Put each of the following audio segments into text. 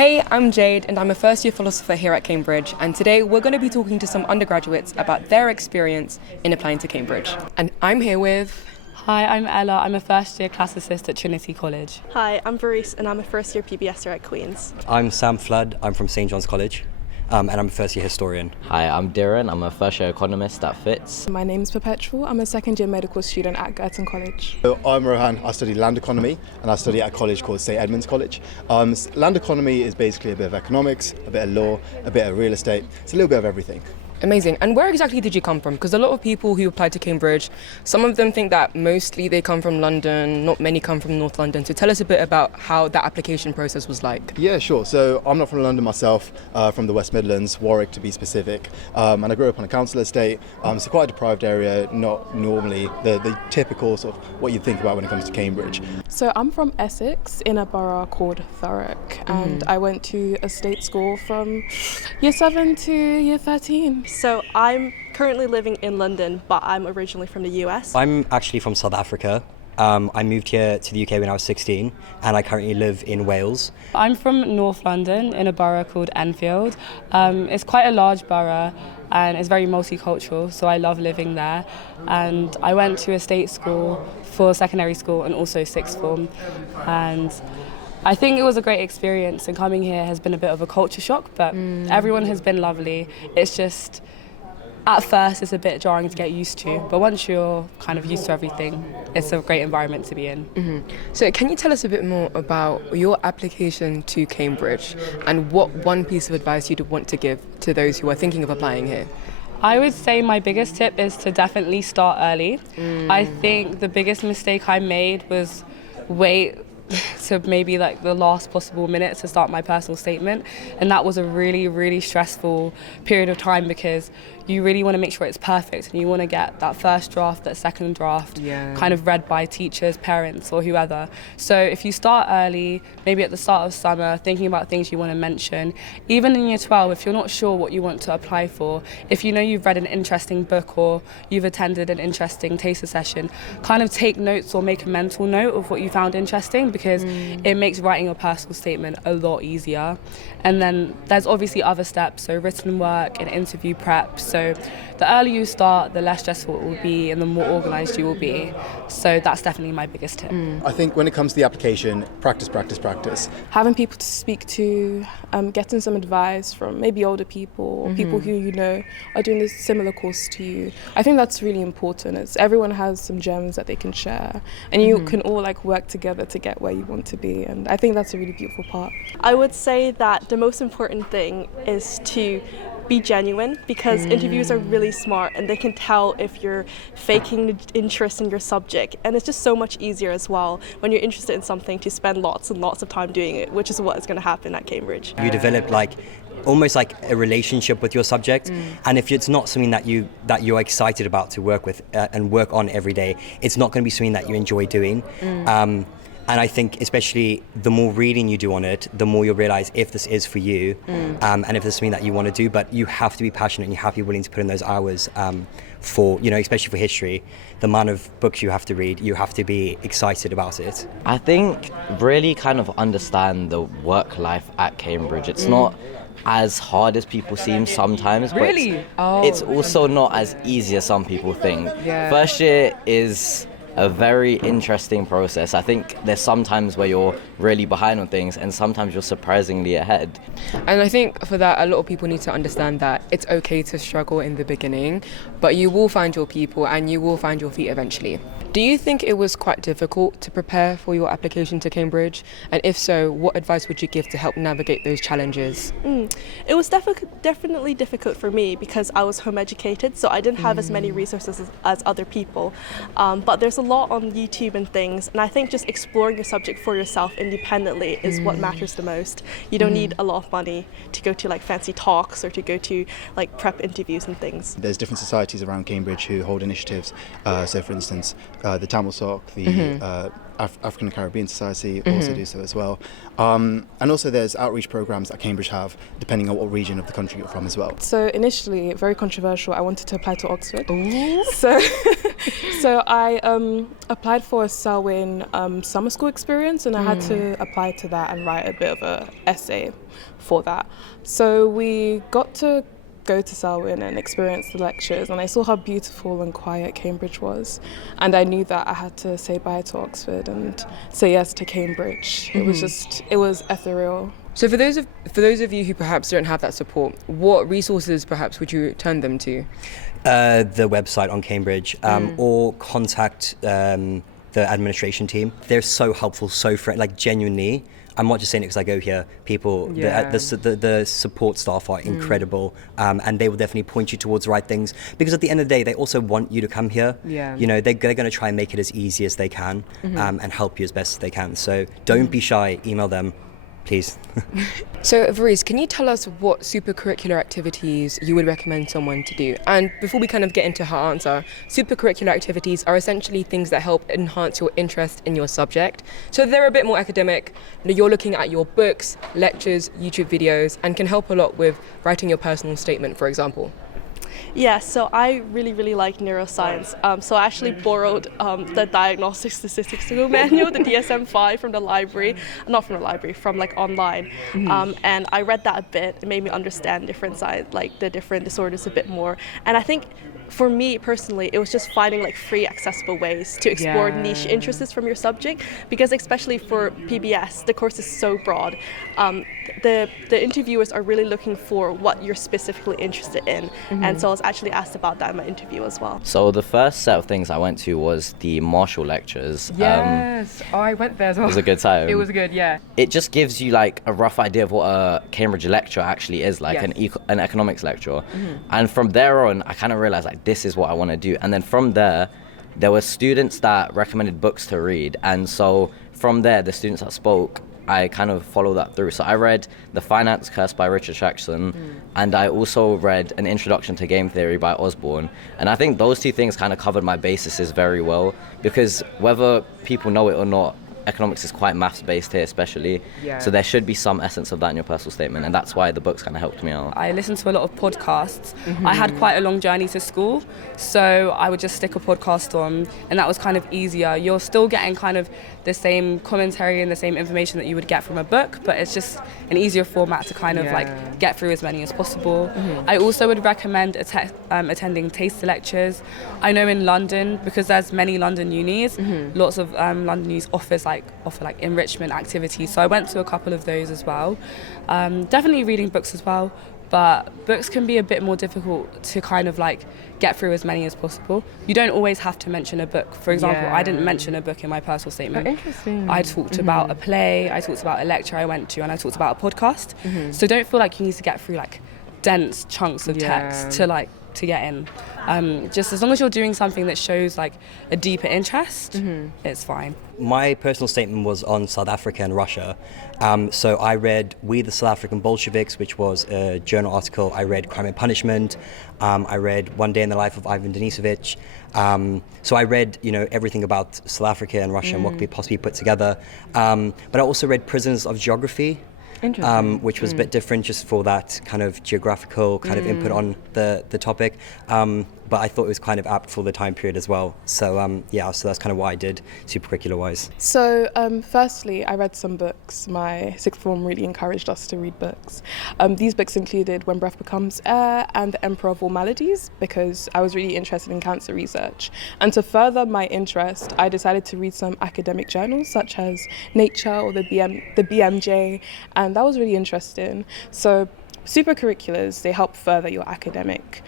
Hey, I'm Jade and I'm a first year philosopher here at Cambridge, and today we're going to be talking to some undergraduates about their experience in applying to Cambridge. And I'm here with... Hi, I'm Ella. I'm a first year class assist at Trinity College. Hi, I'm Varese and I'm a first year PBSer at Queen's. I'm Sam Flood. I'm from St John's College. And I'm a first year historian. Hi, I'm Darren. I'm a first year economist at Fitz. My name's Perpetual. I'm a second year medical student at Girton College. So I'm Rohan. I study land economy and I study at a college called St Edmunds College. Land economy is basically a bit of economics, a bit of law, a bit of real estate. It's a little bit of everything. Amazing. And where exactly did you come from? Because a lot of people who applied to Cambridge, some of them think that mostly they come from London, not many come from North London. So tell us a bit about how that application process was like. Yeah, sure. So I'm not from London myself, from the West Midlands, Warwick to be specific. And I grew up on a council estate. It's quite a deprived area, not normally the typical sort of what you'd think about when it comes to Cambridge. So I'm from Essex in a borough called Thurrock, and I went to a state school from year 7 to year 13. So I'm currently living in London, but I'm originally from the US. I'm actually from South Africa. I moved here to the UK when I was 16 and I currently live in Wales. I'm from North London in a borough called Enfield. It's quite a large borough and it's very multicultural, so I love living there. And I went to a state school for secondary school and also sixth form. And I think it was a great experience, and coming here has been a bit of a culture shock, but everyone has been lovely. It's just, at first, it's a bit jarring to get used to, but once you're kind of used to everything, it's a great environment to be in. So can you tell us a bit more about your application to Cambridge and what one piece of advice you'd want to give to those who are thinking of applying here? I would say my biggest tip is to definitely start early. I think the biggest mistake I made was wait to maybe like the last possible minute to start my personal statement, and that was a really, really stressful period of time because you really want to make sure it's perfect and you want to get that first draft, that second draft kind of read by teachers, parents or whoever. So if you start early, maybe at the start of summer, thinking about things you want to mention, even in year 12, if you're not sure what you want to apply for, if you know you've read an interesting book or you've attended an interesting taster session, kind of take notes or make a mental note of what you found interesting, because it makes writing your personal statement a lot easier. And then there's obviously other steps, so written work and interview prep. So the earlier you start, the less stressful it will be and the more organised you will be. So that's definitely my biggest tip. I think when it comes to the application, practice. Having people to speak to, getting some advice from maybe older people or people who you know are doing a similar course to you. I think that's really important. Everyone has some gems that they can share, and you can all like work together to get where you want to be. And I think that's a really beautiful part. I would say that the most important thing is to be genuine, because interviews are really smart and they can tell if you're faking interest in your subject, and it's just so much easier as well when you're interested in something to spend lots and lots of time doing it, which is what is going to happen at Cambridge. You develop almost like a relationship with your subject, and if it's not something that you're excited about to work with and work on every day, it's not going to be something that you enjoy doing. And I think especially the more reading you do on it, the more you'll realise if this is for you, and if there's something that you want to do. But you have to be passionate and you have to be willing to put in those hours for, especially for history, the amount of books you have to read, you have to be excited about it. I think really kind of understand the work life at Cambridge. It's not as hard as people seem sometimes, but it's also not as easy as some people think. First year is a very interesting process. I think there's some times where you're really behind on things and sometimes you're surprisingly ahead. And I think for that, a lot of people need to understand that it's okay to struggle in the beginning, but you will find your people and you will find your feet eventually. Do you think it was quite difficult to prepare for your application to Cambridge? And if so, what advice would you give to help navigate those challenges? It was definitely difficult for me because I was home educated, so I didn't have as many resources as other people. But there's a lot on YouTube and things, and I think just exploring your subject for yourself independently is what matters the most. You don't need a lot of money to go to like fancy talks or to go to like prep interviews and things. There's different societies around Cambridge who hold initiatives. So for instance, the Tamil Soc, the African and Caribbean Society also do so as well. And also there's outreach programs that Cambridge have, depending on what region of the country you're from as well. So initially, very controversial, I wanted to apply to Oxford. So So I applied for a Selwyn summer school experience, and I had to apply to that and write a bit of an essay for that. So we got to go to Selwyn and experience the lectures, and I saw how beautiful and quiet Cambridge was, and I knew that I had to say bye to Oxford and say yes to Cambridge. It was ethereal. So for those of you who perhaps don't have that support, what resources perhaps would you turn them to? The website on Cambridge, or contact the administration team. They're so helpful, so friendly, like genuinely. I'm not just saying it because I go here. People, the support staff are incredible, and they will definitely point you towards the right things. Because at the end of the day, they also want you to come here. Yeah. You know, they're going to try and make it as easy as they can, and help you as best as they can. So don't be shy. Email them, please. So, Varese, can you tell us what supercurricular activities you would recommend someone to do? And before we kind of get into her answer, supercurricular activities are essentially things that help enhance your interest in your subject. So they're a bit more academic. You're looking at your books, lectures, YouTube videos, and can help a lot with writing your personal statement, for example. Yeah, so I really like neuroscience. So I actually borrowed the Diagnostic Statistical Manual, the DSM-5 from the library, not from the library, from like online. And I read that a bit. It made me understand different sides, like the different disorders a bit more. And I think for me personally, it was just finding like free accessible ways to explore niche interests from your subject, because especially for PBS, the course is so broad. The interviewers are really looking for what you're specifically interested in, and so I was actually asked about that in my interview as well. So the first set of things I went to was the Marshall lectures. Yes, I went there as well. It was a good time. It was good, yeah. It just gives you like a rough idea of what a Cambridge lecture actually is like, an economics lecture. And from there on, I kind of realized like this is what I want to do. And then from there were students that recommended books to read, and so from there the students that spoke, I kind of follow that through. So I read The Finance Curse by Richard Shaxson, and I also read An Introduction to Game Theory by Osborne. And I think those two things kind of covered my bases very well, because whether people know it or not, economics is quite maths based here especially, so there should be some essence of that in your personal statement, and that's why the books kind of helped me out. I listened to a lot of podcasts. I had quite a long journey to school, so I would just stick a podcast on, and that was kind of easier. You're still getting kind of the same commentary and the same information that you would get from a book, but it's just an easier format to kind of like get through as many as possible. I also would recommend attending taster lectures. I know in London, because there's many London unis, lots of London unis offer enrichment activities, so I went to a couple of those as well. Definitely reading books as well, but books can be a bit more difficult to kind of like get through as many as possible. You don't always have to mention a book. For example, I didn't mention a book in my personal statement. Interesting. I talked about a play, I talked about a lecture I went to, and I talked about a podcast. So don't feel like you need to get through like dense chunks of text to get in. Just as long as you're doing something that shows like a deeper interest, it's fine. My personal statement was on South Africa and Russia. So I read We the South African Bolsheviks, which was a journal article. I read Crime and Punishment. I read One Day in the Life of Ivan Denisovich. So I read, everything about South Africa and Russia and what could be possibly put together. But I also read Prisoners of Geography, which was a bit different just for that kind of geographical kind of input on the topic. But I thought it was kind of apt for the time period as well. So so that's kind of why I did supercurricular wise. So firstly, I read some books. My sixth form really encouraged us to read books. These books included When Breath Becomes Air and The Emperor of All Maladies, because I was really interested in cancer research. And to further my interest, I decided to read some academic journals such as Nature or the BMJ, and that was really interesting. So supercurriculars, they help further your academic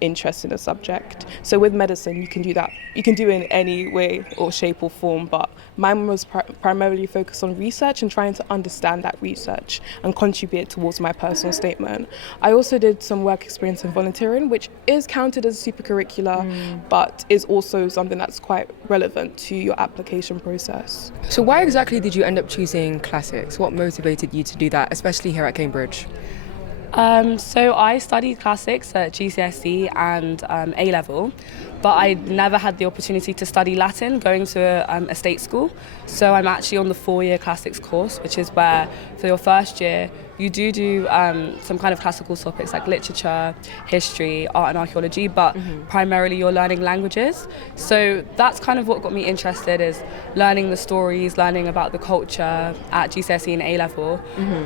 interest in a subject. So with medicine, you can do that. You can do it in any way or shape or form, but mine was primarily focused on research and trying to understand that research and contribute towards my personal statement. I also did some work experience in volunteering, which is counted as a supercurricular, but is also something that's quite relevant to your application process. So why exactly did you end up choosing classics? What motivated you to do that, especially here at Cambridge? So I studied classics at GCSE and A level, but I never had the opportunity to study Latin going to a state school. So I'm actually on the 4-year classics course, which is where for your first year you do some kind of classical topics like literature, history, art and archaeology, but primarily you're learning languages. So that's kind of what got me interested, is learning the stories, learning about the culture at GCSE and A level.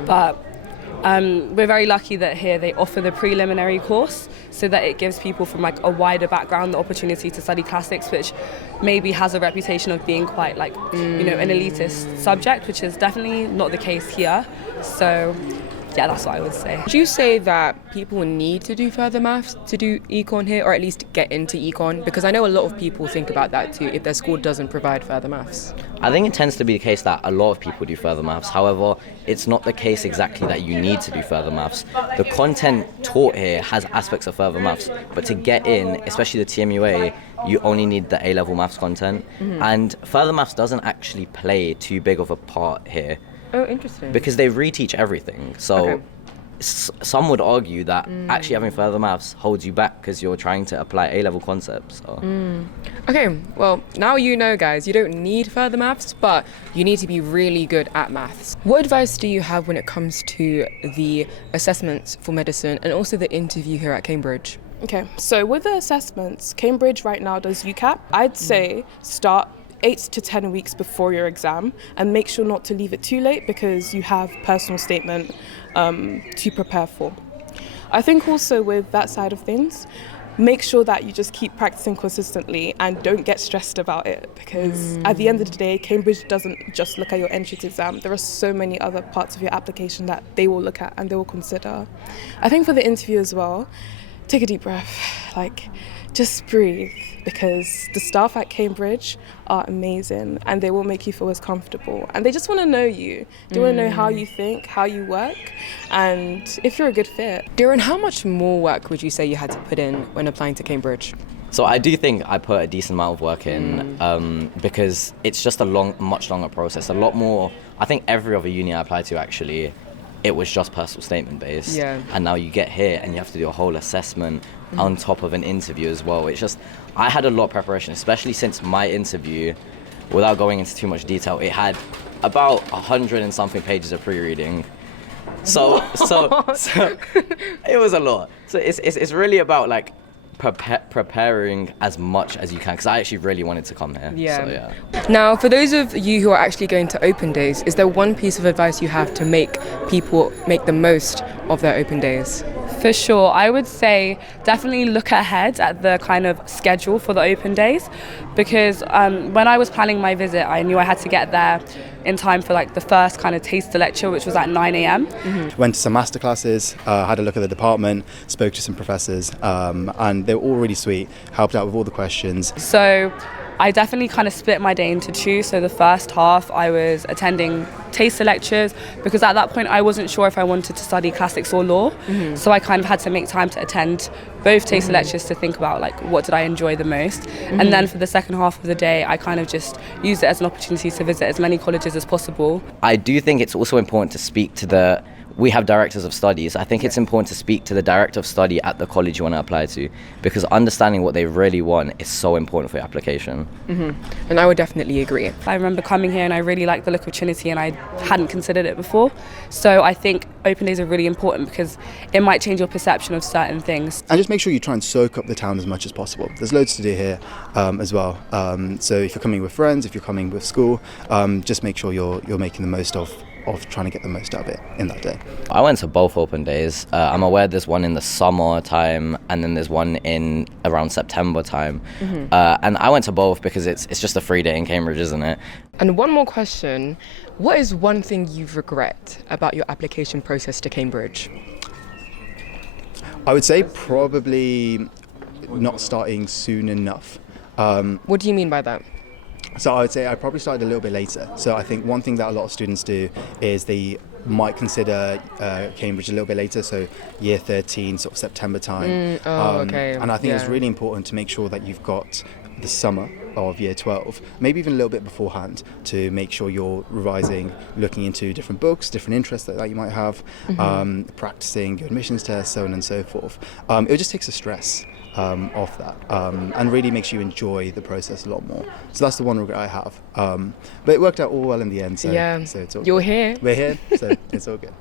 But we're very lucky that here they offer the preliminary course, so that it gives people from like a wider background the opportunity to study classics, which maybe has a reputation of being quite like, you know, an elitist subject, which is definitely not the case here. So yeah, that's what I would say. Would you say that people need to do further maths to do econ here, or at least get into econ? Because I know a lot of people think about that too, if their school doesn't provide further maths. I think it tends to be the case that a lot of people do further maths. However, it's not the case exactly that you need to do further maths. The content taught here has aspects of further maths, but to get in, especially the TMUA, you only need the A-level maths content. And further maths doesn't actually play too big of a part here. Oh, interesting. Because they reteach everything. So some would argue that actually having further maths holds you back because you're trying to apply A-level concepts. So. Okay, well, now you know, guys, you don't need further maths, but you need to be really good at maths. What advice do you have when it comes to the assessments for medicine and also the interview here at Cambridge? Okay, so with the assessments, Cambridge right now does UCAP. I'd say start 8 to 10 weeks before your exam and make sure not to leave it too late, because you have personal statement to prepare for. I think also with that side of things, make sure that you just keep practicing consistently and don't get stressed about it, because at the end of the day, Cambridge doesn't just look at your entrance exam. There are so many other parts of your application that they will look at and they will consider. I think for the interview as well, take a deep breath, just breathe, because the staff at Cambridge are amazing and they will make you feel as comfortable, and they just want to know you. They want to know how you think, how you work, and if you're a good fit. Darren, how much more work would you say you had to put in when applying to Cambridge? So I do think I put a decent amount of work in because it's just a much longer process. A lot more, I think every other uni I applied to actually, it was just personal statement based. Yeah. And now you get here and you have to do a whole assessment on top of an interview as well. It's just, I had a lot of preparation, especially since my interview, without going into too much detail, it had about 100 and something pages of pre-reading. So it was a lot. So it's really about like preparing as much as you can, because I actually really wanted to come here. Yeah. So, yeah. Now, for those of you who are actually going to open days, is there one piece of advice you have to make people make the most of their open days? For sure, I would say definitely look ahead at the kind of schedule for the open days, because when I was planning my visit, I knew I had to get there in time for like the first kind of taster lecture, which was at 9 a.m. Went to some masterclasses, had a look at the department, spoke to some professors, and they were all really sweet, helped out with all the questions. So I definitely kind of split my day into two. So the first half I was attending taster lectures, because at that point I wasn't sure if I wanted to study classics or law. So I kind of had to make time to attend both taster lectures to think about like what did I enjoy the most. And then for the second half of the day I kind of just used it as an opportunity to visit as many colleges as possible. I do think it's also important to speak to we have directors of studies. I think it's important to speak to the director of study at the college you want to apply to, because understanding what they really want is so important for your application. And I would definitely agree. I remember coming here and I really liked the look of Trinity and I hadn't considered it before. So I think open days are really important because it might change your perception of certain things. And just make sure you try and soak up the town as much as possible. There's loads to do here as well. So if you're coming with friends, if you're coming with school, just make sure you're making the most of trying to get the most out of it in that day. I went to both open days. I'm aware there's one in the summer time and then there's one in around September time. And I went to both because it's just a free day in Cambridge, isn't it? And one more question. What is one thing you regret about your application process to Cambridge? I would say probably not starting soon enough. What do you mean by that? So I would say I probably started a little bit later. So I think one thing that a lot of students do is they might consider Cambridge a little bit later, so year 13, sort of September time. Okay. And I think it's Yeah. really important to make sure that you've got the summer of year 12, maybe even a little bit beforehand, to make sure you're revising, looking into different books, different interests that you might have, practicing your admissions tests, so on and so forth. It just takes the stress off that, and really makes you enjoy the process a lot more. So that's the one regret I have. But it worked out all well in the end, so, Yeah. so it's all You're good. here. We're here, so it's all good.